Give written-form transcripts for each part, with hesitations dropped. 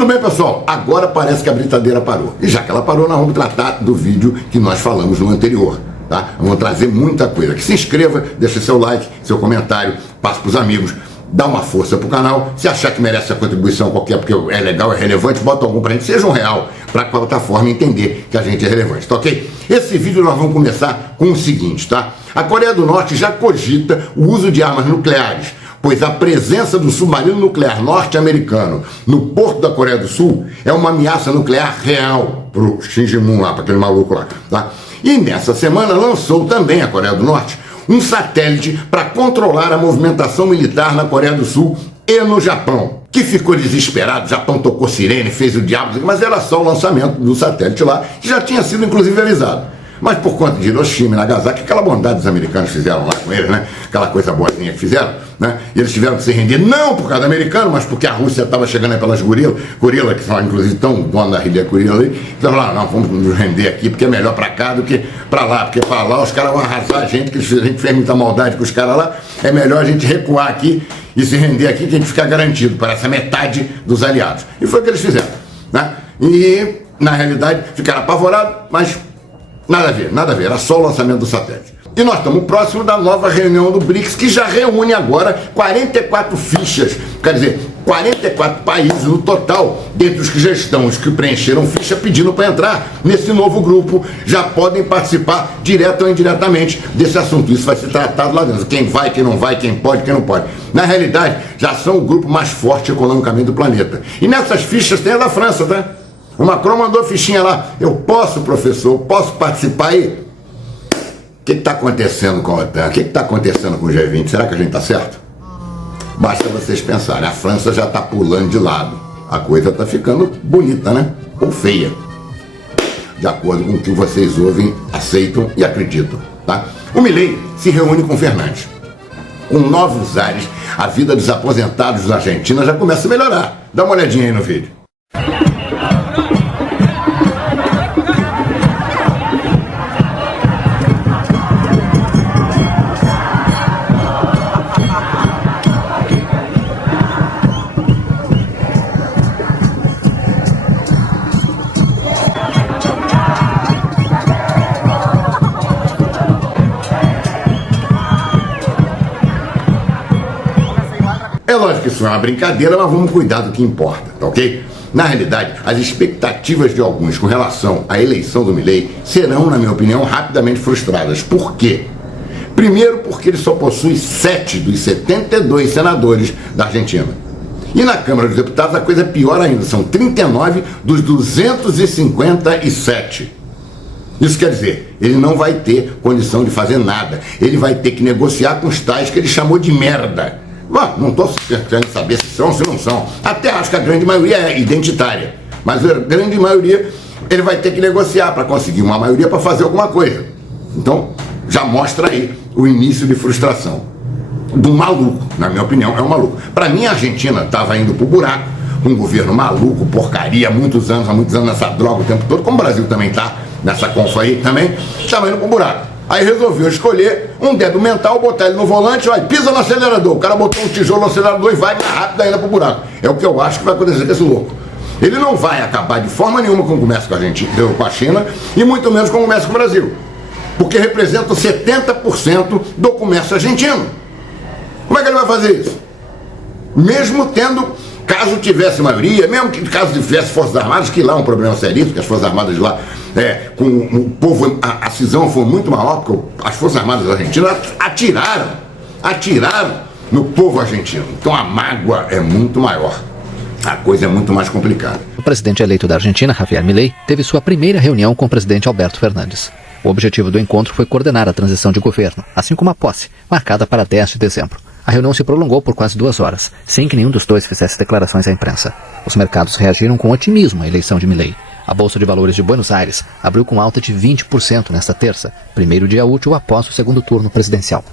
Tudo bem, pessoal? Agora parece que a britadeira parou. E já que ela parou, nós vamos tratar do vídeo que nós falamos no anterior. Tá? Vamos trazer muita coisa. Que se inscreva, deixe seu like, seu comentário, passe para os amigos, dá uma força pro canal. Se achar que merece a contribuição qualquer, porque é legal, é relevante, bota algum pra gente, seja um real, para a plataforma entender que a gente é relevante, tá ok? Esse vídeo nós vamos começar com o seguinte, tá? A Coreia do Norte já cogita o uso de armas nucleares, pois a presença do submarino nuclear norte-americano no porto da Coreia do Sul é uma ameaça nuclear real pro Kim Jong-un lá, para aquele maluco lá, tá? E nessa semana lançou também a Coreia do Norte um satélite para controlar a movimentação militar na Coreia do Sul e no Japão, que ficou desesperado. O Japão tocou sirene, fez o diabo, mas era só o lançamento do satélite lá, que já tinha sido inclusive avisado. Mas por conta de Hiroshima e Nagasaki, aquela bondade dos americanos fizeram lá com eles, né? Aquela coisa boazinha que fizeram, né? E eles tiveram que se render, não por causa do americano, mas porque a Rússia estava chegando aí pelas gorilas, que são inclusive tão donas da ilha gorila ali, então falaram, não, vamos nos render aqui, porque é melhor para cá do que para lá, porque para lá os caras vão arrasar a gente, que a gente fez muita maldade com os caras lá, é melhor a gente recuar aqui e se render aqui, que a gente fica garantido para essa metade dos aliados. E foi o que eles fizeram, né? E, na realidade, ficaram apavorados, mas nada a ver, era só o lançamento do satélite. E nós estamos próximos da nova reunião do BRICS, que já reúne agora 44 fichas, quer dizer, 44 países no total, dentre os que já estão, os que preencheram ficha pedindo para entrar nesse novo grupo, já podem participar direto ou indiretamente desse assunto. Isso vai ser tratado lá dentro, quem vai, quem não vai, quem pode, quem não pode. Na realidade, já são o grupo mais forte economicamente do planeta. E nessas fichas tem a da França, tá? O Macron mandou fichinha lá, eu posso, professor, posso participar aí? O que está acontecendo com a OTAN? O que está acontecendo com o G20? Será que a gente está certo? Basta vocês pensarem, a França já está pulando de lado. A coisa está ficando bonita, né? Ou feia. De acordo com o que vocês ouvem, aceitam e acreditam, tá? O Milei se reúne com Fernandes. Com novos ares, a vida dos aposentados da Argentina já começa a melhorar. Dá uma olhadinha aí no vídeo. É lógico que isso é uma brincadeira, mas vamos cuidar do que importa, tá ok? Na realidade, as expectativas de alguns com relação à eleição do Milei serão, na minha opinião, rapidamente frustradas. Por quê? Primeiro, porque ele só possui 7 dos 72 senadores da Argentina. E na Câmara dos Deputados a coisa é pior ainda, são 39 dos 257. Isso quer dizer, ele não vai ter condição de fazer nada. Ele vai ter que negociar com os tais que ele chamou de merda. Bom, não estou querendo saber se são ou se não são. Até acho que a grande maioria é identitária. Mas a grande maioria ele vai ter que negociar para conseguir uma maioria para fazer alguma coisa. Então, já mostra aí o início de frustração. Do maluco, na minha opinião, é um maluco. Para mim, a Argentina estava indo pro buraco, com um governo maluco, porcaria, há muitos anos nessa droga o tempo todo, como o Brasil também está, nessa confa aí também, estava indo pro buraco. Aí resolveu escolher um débil mental, botar ele no volante, vai, pisa no acelerador. O cara botou um tijolo no acelerador e vai mais rápido ainda pro buraco. É o que eu acho que vai acontecer com esse louco. Ele não vai acabar de forma nenhuma com o comércio com a China e muito menos com o comércio com o Brasil. Porque representa 70% do comércio argentino. Como é que ele vai fazer isso? Mesmo tendo, caso tivesse maioria, mesmo que caso tivesse Forças Armadas, que lá é um problema seríssimo, porque as Forças Armadas de lá, com o povo, a cisão foi muito maior, porque as Forças Armadas da Argentina atiraram no povo argentino. Então a mágoa é muito maior. A coisa é muito mais complicada. O presidente eleito da Argentina, Javier Milei, teve sua primeira reunião com o presidente Alberto Fernandes. O objetivo do encontro foi coordenar a transição de governo, assim como a posse, marcada para 10 de dezembro. A reunião se prolongou por quase 2 horas, sem que nenhum dos dois fizesse declarações à imprensa. Os mercados reagiram com otimismo à eleição de Milei. A Bolsa de Valores de Buenos Aires abriu com alta de 20% nesta terça, primeiro dia útil após o segundo turno presidencial.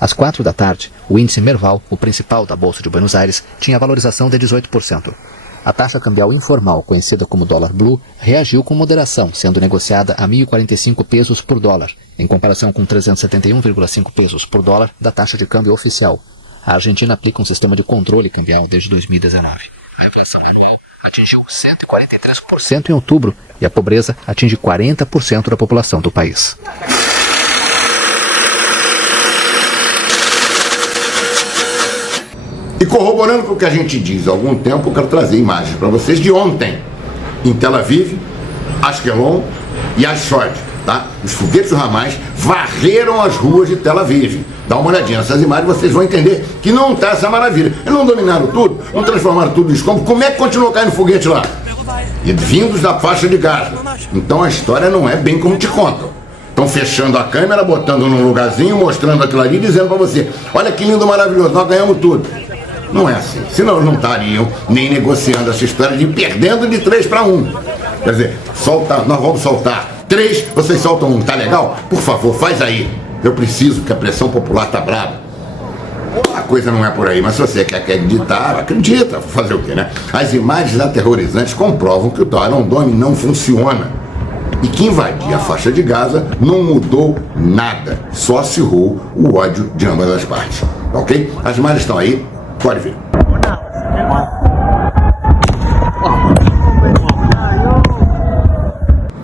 Às 4 da tarde, o índice Merval, o principal da Bolsa de Buenos Aires, tinha valorização de 18%. A taxa cambial informal, conhecida como dólar blue, reagiu com moderação, sendo negociada a 1.045 pesos por dólar, em comparação com 371,5 pesos por dólar da taxa de câmbio oficial. A Argentina aplica um sistema de controle cambial desde 2019. A inflação anual atingiu 143% em outubro e a pobreza atinge 40% da população do país. E corroborando com o que a gente diz há algum tempo, eu quero trazer imagens para vocês de ontem, em Tel Aviv, Ashkelon e Ashdod, tá? Os foguetes do Hamas varreram as ruas de Tel Aviv. Dá uma olhadinha nessas imagens, vocês vão entender que não está essa maravilha. Eles não dominaram tudo, não transformaram tudo em escombro. Como é que continuou caindo foguete lá? E vindos da faixa de Gaza. Então a história não é bem como te contam. Estão fechando a câmera, botando num lugarzinho, mostrando aquilo ali, dizendo para você: olha que lindo, maravilhoso, nós ganhamos tudo. Não é assim, senão eles não estariam nem negociando essa história de perdendo de 3-1. Quer dizer, nós vamos soltar 3, vocês soltam 1, tá legal? Por favor, faz aí. Eu preciso, que a pressão popular tá brava. A coisa não é por aí, mas se você quer acreditar, acredita. Fazer o quê, né? As imagens aterrorizantes comprovam que o Iron Dome não funciona. E que invadir a faixa de Gaza não mudou nada. Só acirrou o ódio de ambas as partes. Ok? As imagens estão aí. Pode ver.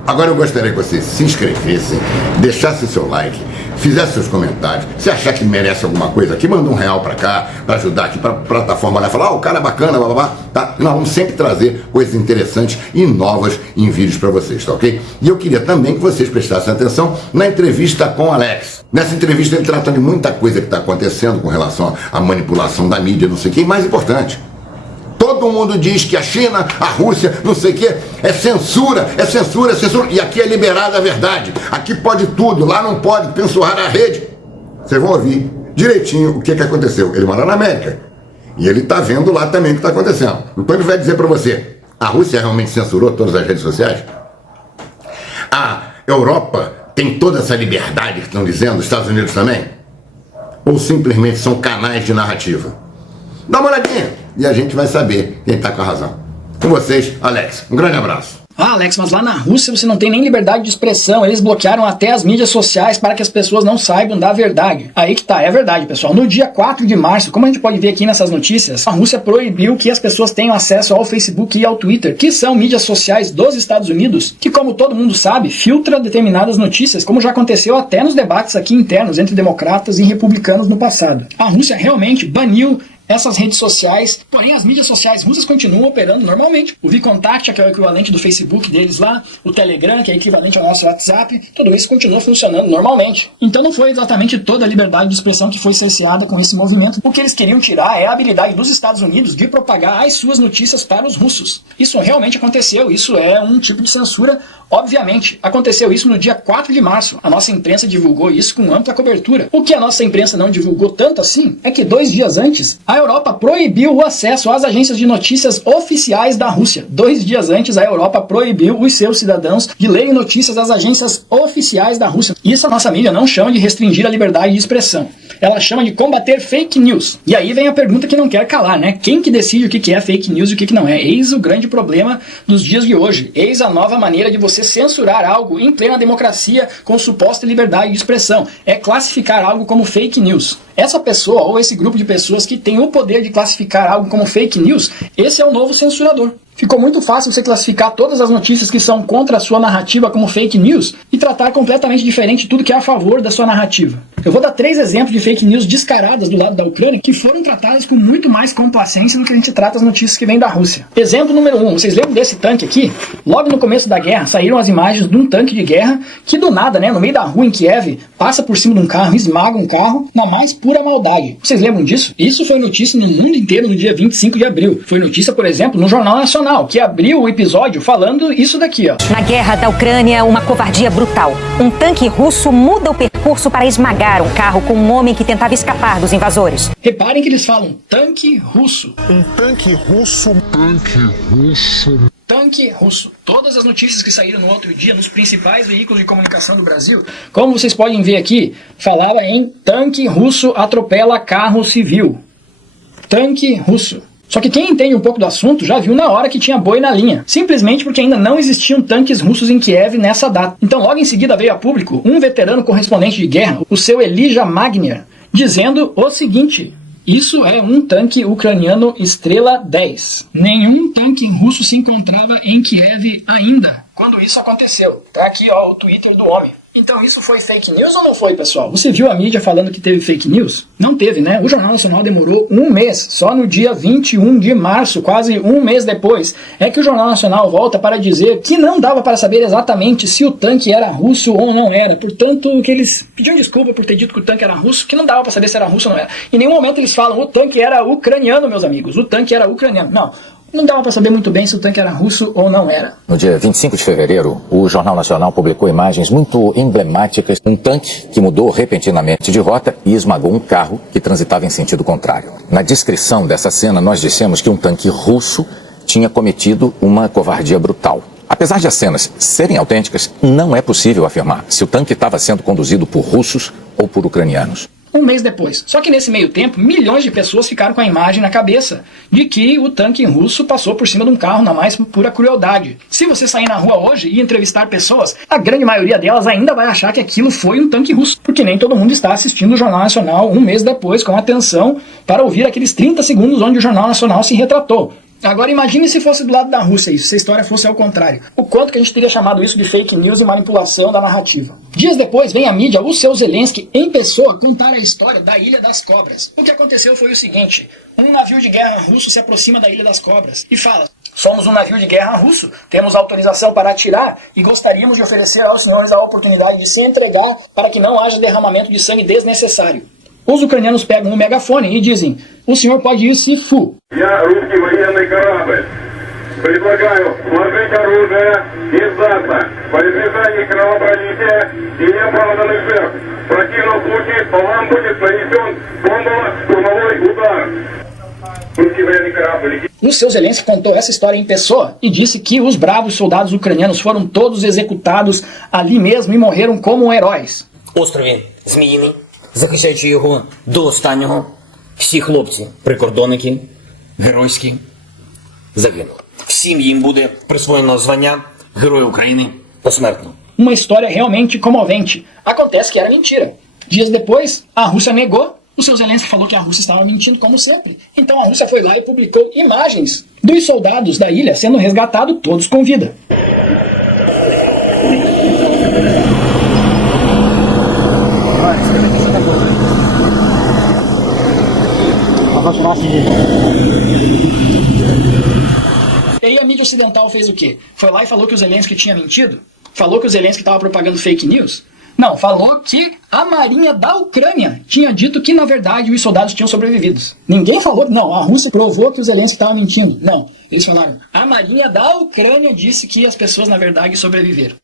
Agora eu gostaria que vocês se inscrevessem, deixassem seu like, fizessem seus comentários. Se achar que merece alguma coisa aqui, manda R$1 pra cá, pra ajudar aqui, pra plataforma lá, falar: o cara é bacana, blá, blá, blá, tá? Nós vamos sempre trazer coisas interessantes e novas em vídeos pra vocês, tá ok? E eu queria também que vocês prestassem atenção na entrevista com o Alex. Nessa entrevista ele trata de muita coisa que está acontecendo com relação à manipulação da mídia, não sei o que, e mais importante, todo mundo diz que a China, a Rússia, não sei o que, é censura, é censura, é censura, e aqui é liberada a verdade, aqui pode tudo, lá não pode, censurar a rede. Vocês vão ouvir direitinho o que aconteceu. Ele mora na América, e ele está vendo lá também o que está acontecendo. Então ele vai dizer para você: a Rússia realmente censurou todas as redes sociais? A Europa tem toda essa liberdade que estão dizendo, os Estados Unidos também? Ou simplesmente são canais de narrativa? Dá uma olhadinha e a gente vai saber quem está com a razão. Com vocês, Alex. Um grande abraço. Ah, Alex, mas lá na Rússia você não tem nem liberdade de expressão. Eles bloquearam até as mídias sociais para que as pessoas não saibam da verdade. Aí que tá, é verdade, pessoal. No dia 4 de março, como a gente pode ver aqui nessas notícias, a Rússia proibiu que as pessoas tenham acesso ao Facebook e ao Twitter, que são mídias sociais dos Estados Unidos, que, como todo mundo sabe, filtra determinadas notícias, como já aconteceu até nos debates aqui internos entre democratas e republicanos no passado. A Rússia realmente baniu essas redes sociais, porém as mídias sociais russas continuam operando normalmente. O VKontakte, que é o equivalente do Facebook deles lá, o Telegram, que é equivalente ao nosso WhatsApp, tudo isso continua funcionando normalmente. Então não foi exatamente toda a liberdade de expressão que foi cerceada com esse movimento. O que eles queriam tirar é a habilidade dos Estados Unidos de propagar as suas notícias para os russos. Isso realmente aconteceu, isso é um tipo de censura. Obviamente, aconteceu isso no dia 4 de março. A nossa imprensa divulgou isso com ampla cobertura. O que a nossa imprensa não divulgou tanto assim é que 2 dias antes, a Europa proibiu o acesso às agências de notícias oficiais da Rússia. 2 dias antes, a Europa proibiu os seus cidadãos de lerem notícias das agências oficiais da Rússia. Isso a nossa mídia não chama de restringir a liberdade de expressão. Ela chama de combater fake news. E aí vem a pergunta que não quer calar, né? Quem que decide o que é fake news e o que não é? Eis o grande problema dos dias de hoje. Eis a nova maneira de você censurar algo em plena democracia com suposta liberdade de expressão. É classificar algo como fake news. Essa pessoa ou esse grupo de pessoas que tem o poder de classificar algo como fake news, esse é o novo censurador. Ficou muito fácil você classificar todas as notícias que são contra a sua narrativa como fake news e tratar completamente diferente tudo que é a favor da sua narrativa. Eu vou dar 3 exemplos de fake news descaradas do lado da Ucrânia que foram tratadas com muito mais complacência do que a gente trata as notícias que vêm da Rússia. Exemplo número 1, vocês lembram desse tanque aqui? Logo no começo da guerra saíram as imagens de um tanque de guerra que do nada, no meio da rua em Kiev, passa por cima de um carro, esmaga um carro na mais pura maldade. Vocês lembram disso? Isso foi notícia no mundo inteiro no dia 25 de abril. Foi notícia, por exemplo, no Jornal Nacional, que abriu o episódio falando isso daqui, ó. Na guerra da Ucrânia, uma covardia brutal. Um tanque russo muda o percurso para esmagar um carro com um homem que tentava escapar dos invasores. Reparem que eles falam tanque russo. Um tanque russo. Tanque russo. Todas as notícias que saíram no outro dia nos principais veículos de comunicação do Brasil, como vocês podem ver aqui, falava em tanque russo atropela carro civil. Tanque russo. Só que quem entende um pouco do assunto já viu na hora que tinha boi na linha, simplesmente porque ainda não existiam tanques russos em Kiev nessa data. Então logo em seguida veio a público um veterano correspondente de guerra, o seu Elijah Magnier, dizendo o seguinte, Isso é um tanque ucraniano Estrela 10. Nenhum tanque russo se encontrava em Kiev ainda quando isso aconteceu. Tá aqui, ó, o Twitter do homem. Então isso foi fake news ou não foi, pessoal? Você viu a mídia falando que teve fake news? Não teve, né? O Jornal Nacional demorou um mês, só no dia 21 de março, quase um mês depois, é que o Jornal Nacional volta para dizer que não dava para saber exatamente se o tanque era russo ou não era. Portanto, que eles pediam desculpa por ter dito que o tanque era russo, que não dava para saber se era russo ou não era. Em nenhum momento eles falam o tanque era ucraniano, meus amigos. O tanque era ucraniano. Não dava para saber muito bem se o tanque era russo ou não era. No dia 25 de fevereiro, o Jornal Nacional publicou imagens muito emblemáticas de um tanque que mudou repentinamente de rota e esmagou um carro que transitava em sentido contrário. Na descrição dessa cena, nós dissemos que um tanque russo tinha cometido uma covardia brutal. Apesar de as cenas serem autênticas, não é possível afirmar se o tanque estava sendo conduzido por russos ou por ucranianos. Um mês depois. Só que nesse meio tempo, milhões de pessoas ficaram com a imagem na cabeça de que o tanque russo passou por cima de um carro na mais pura crueldade. Se você sair na rua hoje e entrevistar pessoas, a grande maioria delas ainda vai achar que aquilo foi um tanque russo, porque nem todo mundo está assistindo o Jornal Nacional um mês depois com atenção para ouvir aqueles 30 segundos onde o Jornal Nacional se retratou. Agora imagine se fosse do lado da Rússia isso, se a história fosse ao contrário. O quanto que a gente teria chamado isso de fake news e manipulação da narrativa. Dias depois vem a mídia, o seu Zelensky, em pessoa, contar a história da Ilha das Cobras. O que aconteceu foi o seguinte: um navio de guerra russo se aproxima da Ilha das Cobras e fala: somos um navio de guerra russo, temos autorização para atirar e gostaríamos de oferecer aos senhores a oportunidade de se entregar para que não haja derramamento de sangue desnecessário. Os ucranianos pegam um megafone e dizem: o senhor pode ir se fu. Я русский военный корабль. Предлагаю сложить оружие и сдаться во избежание кровопролития и неоправданных жертв. В противном случае по вам будет нанесен бомбово-штурмовой удар. Русский военный корабль. O seu Zelensky contou essa história em pessoa e disse que os bravos soldados ucranianos foram todos executados ali mesmo e morreram como heróis. Острові Зміїний, захищаючи його до останнього, всі хлопці, прикордонники, геройські, загинули. Всім їм буде присвоєно звання Герой України посмертно. Uma história realmente comovente. Acontece que era mentira. Dias depois, a Rússia negou. O seu Zelensky falou que a Rússia estava mentindo como sempre. Então a Rússia foi lá e publicou imagens dos soldados da ilha sendo resgatados, todos com vida. E aí a mídia ocidental fez o quê? Foi lá e falou que o Zelensky tinha mentido? Falou que o Zelensky estava propagando fake news? Não, falou que a marinha da Ucrânia tinha dito que, na verdade, os soldados tinham sobrevivido. Ninguém falou, não, a Rússia provou que o Zelensky estava mentindo. Não, eles falaram, a marinha da Ucrânia disse que as pessoas, na verdade, sobreviveram.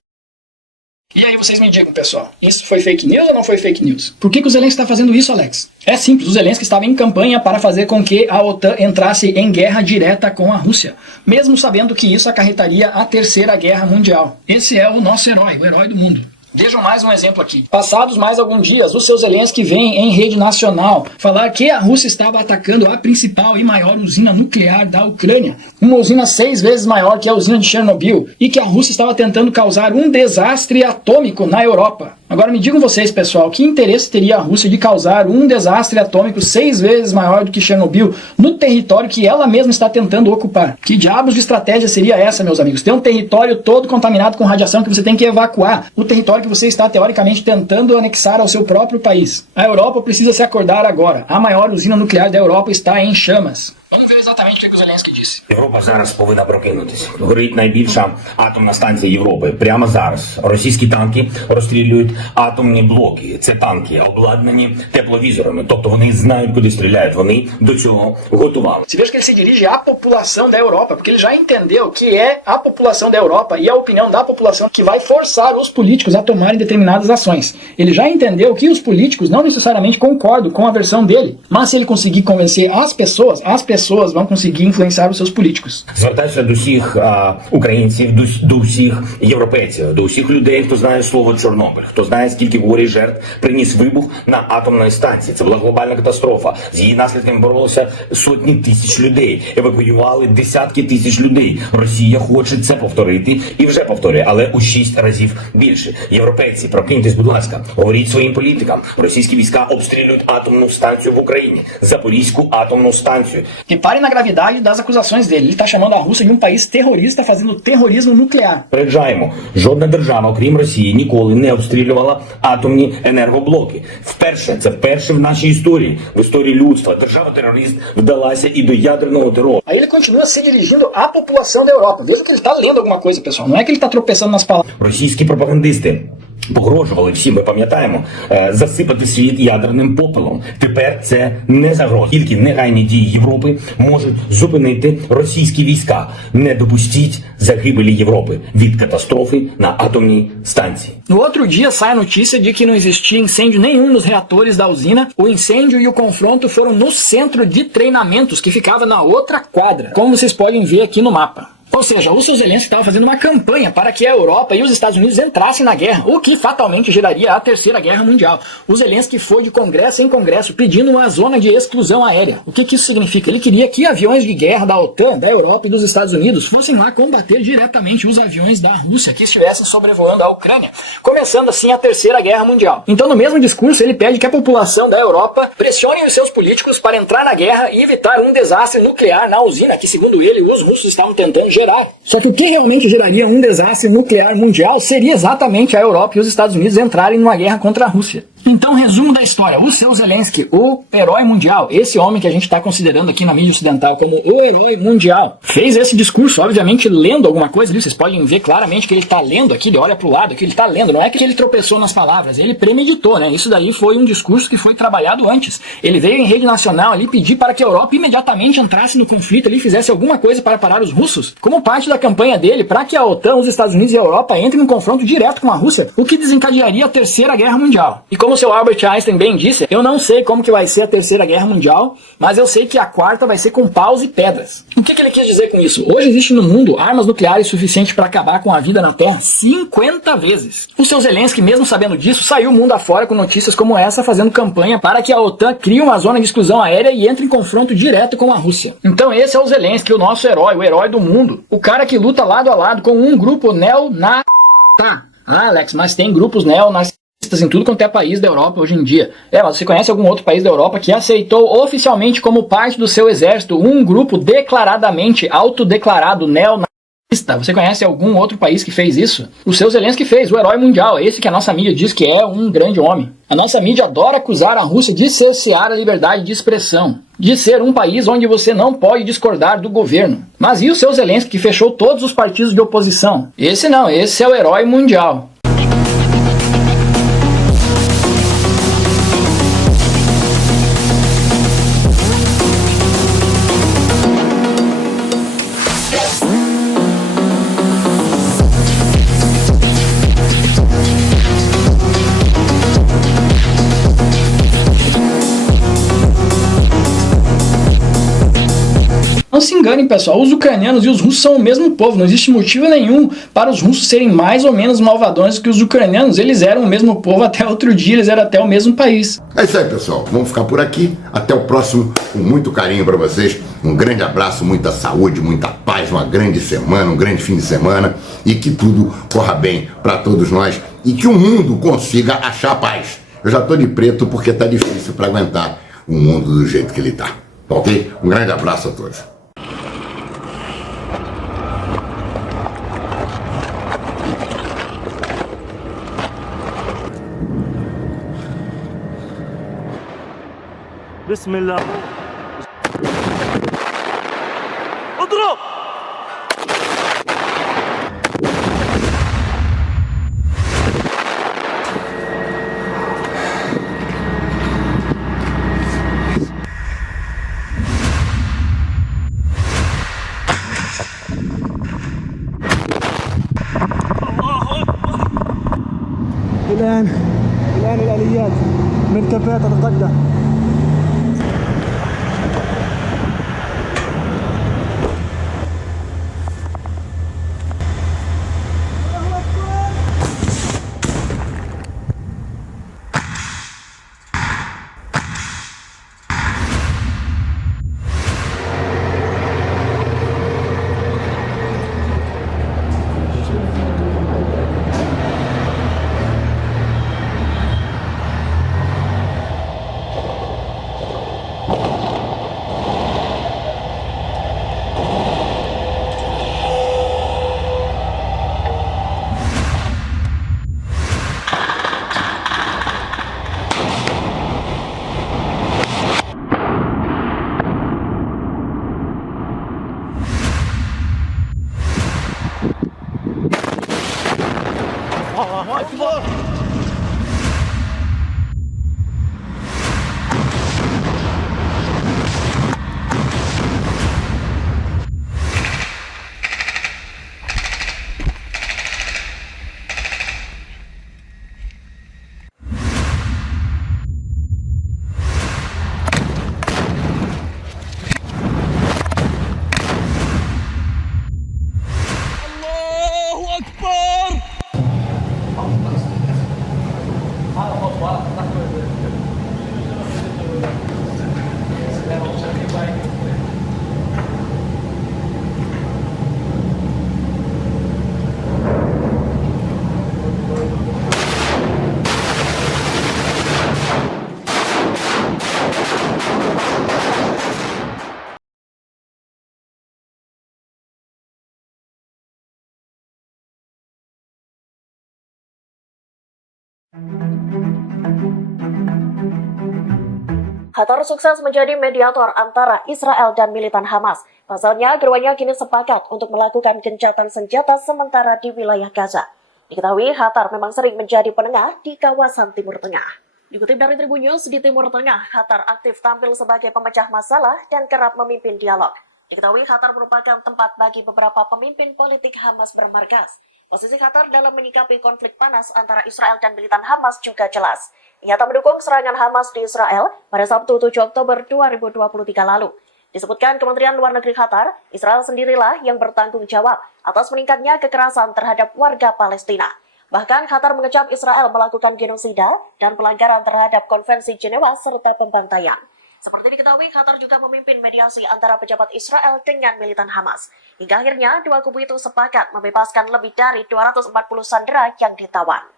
E aí vocês me digam, pessoal, isso foi fake news ou não foi fake news? Por que o Zelensky está fazendo isso, Alex? É simples, o Zelensky estava em campanha para fazer com que a OTAN entrasse em guerra direta com a Rússia, mesmo sabendo que isso acarretaria a Terceira Guerra Mundial. Esse é o nosso herói, o herói do mundo. Vejam mais um exemplo aqui. Passados mais alguns dias, o seu Zelensky vem em rede nacional falar que a Rússia estava atacando a principal e maior usina nuclear da Ucrânia, uma usina 6 vezes maior que a usina de Chernobyl, e que a Rússia estava tentando causar um desastre atômico na Europa. Agora me digam vocês, pessoal, que interesse teria a Rússia de causar um desastre atômico 6 vezes maior do que Chernobyl no território que ela mesma está tentando ocupar? Que diabos de estratégia seria essa, meus amigos? Ter um território todo contaminado com radiação que você tem que evacuar, o território que você está teoricamente tentando anexar ao seu próprio país. A Europa precisa se acordar agora. A maior usina nuclear da Europa está em chamas. Vamos ver exatamente o que o Zelensky disse. Європа зараз повинна прокинутися. Горить найбільша атомна станція Європи. Прямо зараз російські танки розстрілюють атомні блоки. Це танки обладнані тепловізорами. Тобто вони знають, куди стріляють. Вони до цього готували. Você veja que ele se dirige à população da Europa, porque ele já entendeu que é a população da Europa e a opinião da população que vai forçar os políticos a tomarem determinadas ações. Ele já entendeu que os políticos não necessariamente concordam com a versão dele, mas se ele conseguir convencer as pessoas pessoas vão conseguir influenciar os seus políticos. Звертаюся до всіх українців, до всіх європейців, до всіх людей, хто знає слово Чорнобиль, хто знає, скільки горі жертв приніс вибух на атомної станції. Це була глобальна катастрофа. З її наслідками боролися сотні тисяч людей, евакуювали десятки тисяч людей. Росія хоче це повторити і вже повторює, але у 6 разів більше. Європейці, прокиньтесь, будь ласка, говоріть своїм політикам. Російські війська обстрілюють атомну станцію в Україні, Запорізьку атомну станцію. Repare na gravidade das acusações dele. Ele está chamando a Rússia de um país terrorista fazendo terrorismo nuclear. Попереджаємо, жодна держава, окрім Росії, ніколи не обстрілювала атомні енергоблоки. Це вперше в нашій історії, в історії людства, держава-терорист вдалася і до ядерного терору. Aí ele continua se dirigindo à população da Europa. Veja que ele está lendo alguma coisa, pessoal. Não é que ele está tropeçando nas palavras. Російські пропагандисти погрожували всім, ми пам'ятаємо, засипати світ ядерним попелом. Тепер це не загроза. Тільки негайні дії Європи можуть зупинити російські війська. Не допустіть загибелі Європи від катастрофи на атомній станції. No outro dia sai a notícia de que não existia incêndio nenhum nos reatores da usina. O incêndio e o confronto foram no centro de treinamentos que ficava na outra quadra, como vocês podem ver aqui no mapa. Ou seja, o seu Zelensky estava fazendo uma campanha para que a Europa e os Estados Unidos entrassem na guerra, o que fatalmente geraria a Terceira Guerra Mundial. O Zelensky foi de congresso em congresso pedindo uma zona de exclusão aérea. O que isso significa? Ele queria que aviões de guerra da OTAN, da Europa e dos Estados Unidos fossem lá combater diretamente os aviões da Rússia que estivessem sobrevoando a Ucrânia, começando assim a Terceira Guerra Mundial. Então, no mesmo discurso, ele pede que a população da Europa pressione os seus políticos para entrar na guerra e evitar um desastre nuclear na usina que, segundo ele, os russos estavam tentando gerar. Só que o que realmente geraria um desastre nuclear mundial seria exatamente a Europa e os Estados Unidos entrarem numa guerra contra a Rússia. Então, resumo da história. O seu Zelensky, o herói mundial, esse homem que a gente está considerando aqui na mídia ocidental como o herói mundial, fez esse discurso, obviamente, lendo alguma coisa ali. Vocês podem ver claramente que ele está lendo aqui, ele olha para o lado, que ele está lendo. Não é que ele tropeçou nas palavras, ele premeditou, né? Isso daí foi um discurso que foi trabalhado antes. Ele veio em rede nacional ali pedir para que a Europa imediatamente entrasse no conflito ali, fizesse alguma coisa para parar os russos, como parte da campanha dele para que a OTAN, os Estados Unidos e a Europa entrem em confronto direto com a Rússia, o que desencadearia a Terceira Guerra Mundial. E como o seu Albert Einstein bem disse, eu não sei como que vai ser a Terceira Guerra Mundial, mas eu sei que a quarta vai ser com paus e pedras. O que ele quis dizer com isso? Hoje existe no mundo armas nucleares suficientes para acabar com a vida na Terra 50 vezes. O seu Zelensky, mesmo sabendo disso, saiu mundo afora com notícias como essa, fazendo campanha para que a OTAN crie uma zona de exclusão aérea e entre em confronto direto com a Rússia. Então esse é o Zelensky, o nosso herói, o herói do mundo. O cara que luta lado a lado com um grupo neonazista. Ah, Alex, mas tem grupos neonazistas em tudo quanto é país da Europa hoje em dia. Mas você conhece algum outro país da Europa que aceitou oficialmente como parte do seu exército um grupo declaradamente autodeclarado neonazista? Você conhece algum outro país que fez isso? O seu Zelensky fez, o herói mundial, esse que a nossa mídia diz que é um grande homem. A nossa mídia adora acusar a Rússia de cercear a liberdade de expressão, de ser um país onde você não pode discordar do governo. Mas e o seu Zelensky que fechou todos os partidos de oposição? Esse não, esse é o herói mundial. Não se enganem, pessoal, os ucranianos e os russos são o mesmo povo, não existe motivo nenhum para os russos serem mais ou menos malvadões que os ucranianos, eles eram o mesmo povo até outro dia, eles eram até o mesmo país. É isso aí, pessoal, vamos ficar por aqui, até o próximo, com muito carinho para vocês, um grande abraço, muita saúde, muita paz, uma grande semana, um grande fim de semana e que tudo corra bem para todos nós e que o mundo consiga achar paz. Eu já estou de preto porque está difícil para aguentar o mundo do jeito que ele está, ok? Um grande abraço a todos. بسم الله اضرب الآن الآليات مركبات تتقدم Allahu Akbar. Allahu Akbar. Qatar sukses menjadi mediator antara Israel dan militan Hamas. Pasalnya, keduanya kini sepakat untuk melakukan gencatan senjata sementara di wilayah Gaza. Diketahui, Qatar memang sering menjadi penengah di kawasan Timur Tengah. Dikutip dari Tribun News, di Timur Tengah, Qatar aktif tampil sebagai pemecah masalah dan kerap memimpin dialog. Diketahui, Qatar merupakan tempat bagi beberapa pemimpin politik Hamas bermarkas. Posisi Qatar dalam menyikapi konflik panas antara Israel dan militan Hamas juga jelas. Ia tak mendukung serangan Hamas di Israel pada Sabtu 7 Oktober 2023 lalu. Disebutkan Kementerian Luar Negeri Qatar, Israel sendirilah yang bertanggung jawab atas meningkatnya kekerasan terhadap warga Palestina. Bahkan Qatar mengecam Israel melakukan genosida dan pelanggaran terhadap Konvensi Jenewa serta pembantaian. Seperti diketahui, Qatar juga memimpin mediasi antara pejabat Israel dengan militan Hamas. Hingga akhirnya, dua kubu itu sepakat membebaskan lebih dari 240 sandera yang ditawan.